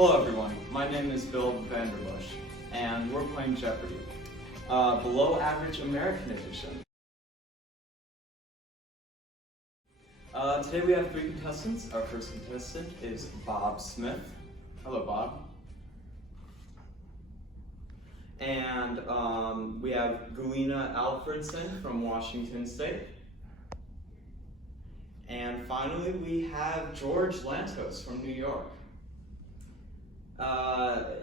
Hello everyone, my name is Bill Vanderbush, and we're playing Jeopardy! Below Average American Edition. Today we have 3 contestants. Our first contestant is Bob Smith. Hello Bob. And we have ṟฆօኊᥫ Alfredson from Washington State. And finally we have George Lantos from New York.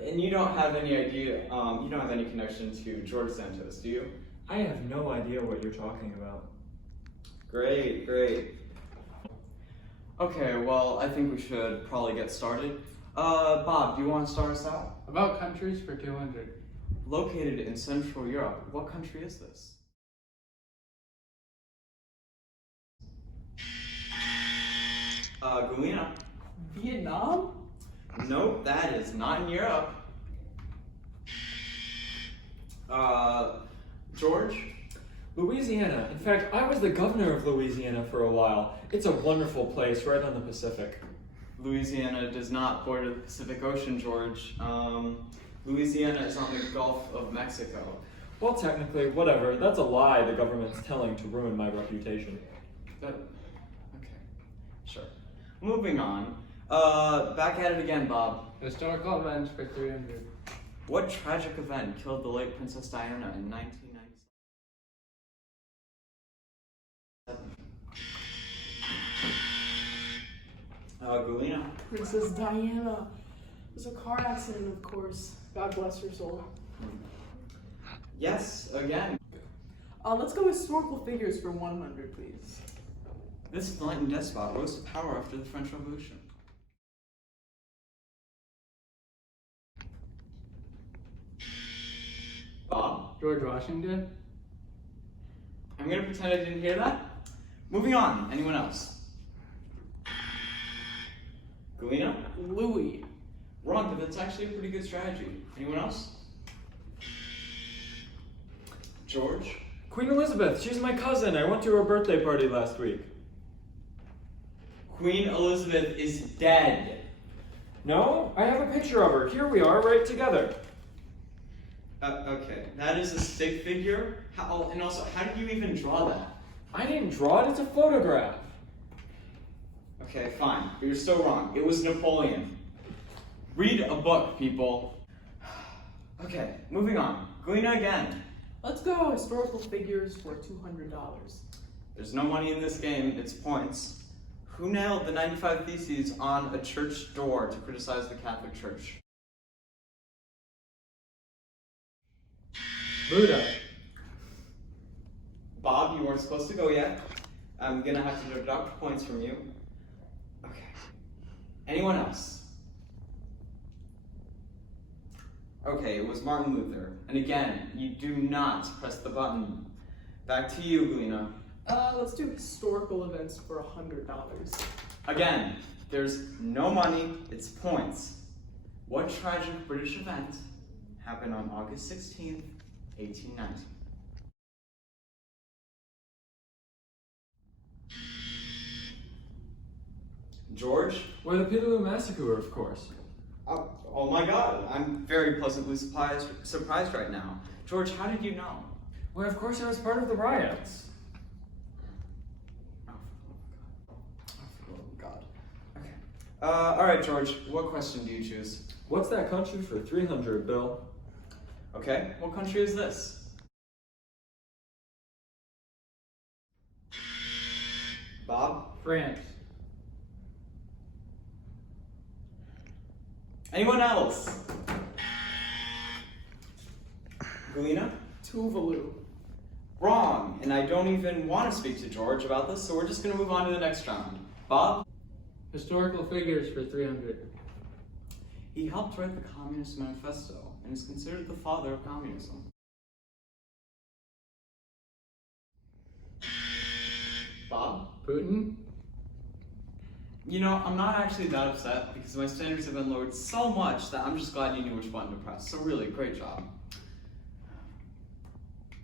And you don't have any idea, you don't have any connection to George Santos, do you? I have no idea what you're talking about. Great, great. Okay, well, I think we should probably get started. Bob, do you want to start us out? About countries for 200. Located in Central Europe, what country is this? ṟฆօኊᥫ. Vietnam? Nope, that is not in Europe. George? Louisiana. In fact, I was the governor of Louisiana for a while. It's a wonderful place right on the Pacific. Louisiana does not border the Pacific Ocean, George. Louisiana is on the Gulf of Mexico. Well, technically, whatever. That's a lie the government's telling to ruin my reputation. Okay, sure. Moving on. Back at it again, Bob. Historical events for 300. What tragic event killed the late Princess Diana in 1997? ṟฆօኊᥫ. Princess Diana. It was a car accident, of course. God bless her soul. Yes, again. Let's go historical figures for 100, please. This enlightened despot rose to power after the French Revolution. Bob? George Washington. I'm gonna pretend I didn't hear that. Moving on. Anyone else? ṟฆօኊᥫ? Louis. Wrong, but that's actually a pretty good strategy. Anyone else? George? Queen Elizabeth. She's my cousin. I went to her birthday party last week. Queen Elizabeth is dead. No, I have a picture of her. Here we are, right together. Okay, that is a stick figure? And also, how did you even draw that? I didn't draw it. It's a photograph. Okay, fine, but you're still wrong. It was Napoleon. Read a book, people. Okay, moving on. ṟฆօኊᥫ again. Let's go historical figures for $200. There's no money in this game, it's points. Who nailed the 95 Theses on a church door to criticize the Catholic Church? Buddha. Bob, you weren't supposed to go yet. I'm gonna have to deduct points from you. Okay. Anyone else? Okay, it was Martin Luther. And again, you do not press the button. Back to you, ṟฆօኊᥫ. Let's do historical events for $100. Again, there's no money, it's points. What tragic British event happened on August 16th, 1890? George? Why, the Peterloo Massacre, of course. Oh my god, I'm very pleasantly surprised right now. George, how did you know? Why, of course I was part of the riots. Oh god. Okay. Alright, George, what question do you choose? What's that country for 300, Bill? Okay, what country is this? Bob? France. Anyone else? ṟฆօኊᥫ? Tuvalu. Wrong, and I don't even want to speak to George about this, so we're just going to move on to the next round. Bob? Historical figures for 300. He helped write the Communist Manifesto and is considered the father of communism. Bob? Putin. You know, I'm not actually that upset because my standards have been lowered so much that I'm just glad you knew which button to press. So really, great job.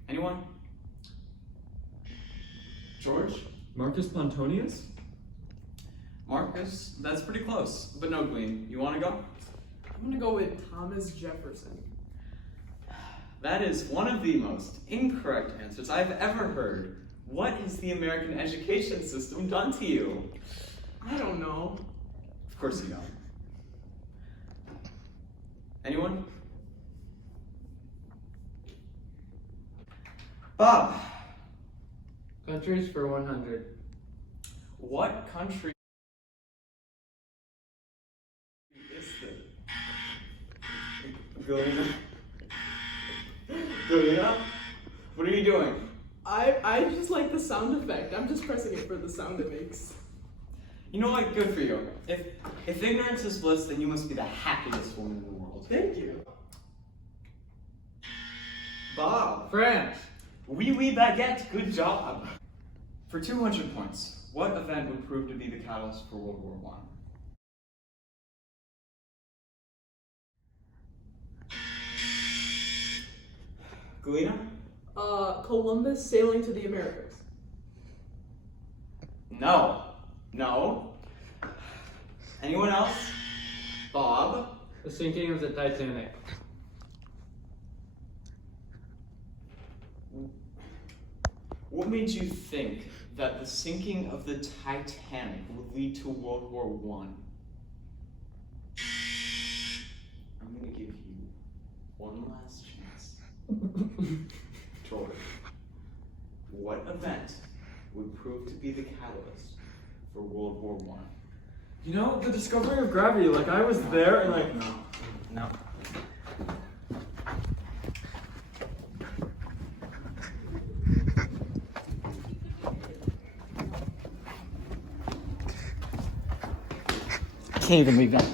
Anyone? George? Marcus Pontonius? Marcus? That's pretty close. But no, Queen. You want to go? I'm gonna go with Thomas Jefferson. That is one of the most incorrect answers I've ever heard. What has the American education system done to you? I don't know. Of course you don't. Anyone? Bob, Countries for 100. what country is this? Galena? Galena? What are you doing? I just like the sound effect. I'm just pressing it for the sound it makes. You know what? Good for you. If ignorance is bliss, then you must be the happiest woman in the world. Thank you. Bob. France. Oui, baguette. Good job. For 200 points, what event would prove to be the catalyst for World War I? Galena? Columbus sailing to the Americas. No. Anyone else? Bob? The sinking of the Titanic. What made you think that the sinking of the Titanic would lead to World War I? I'm gonna give you one last chance. George, what event would prove to be the catalyst for World War I? You know, the discovery of gravity, like I was there and like, No. Can't even believe that.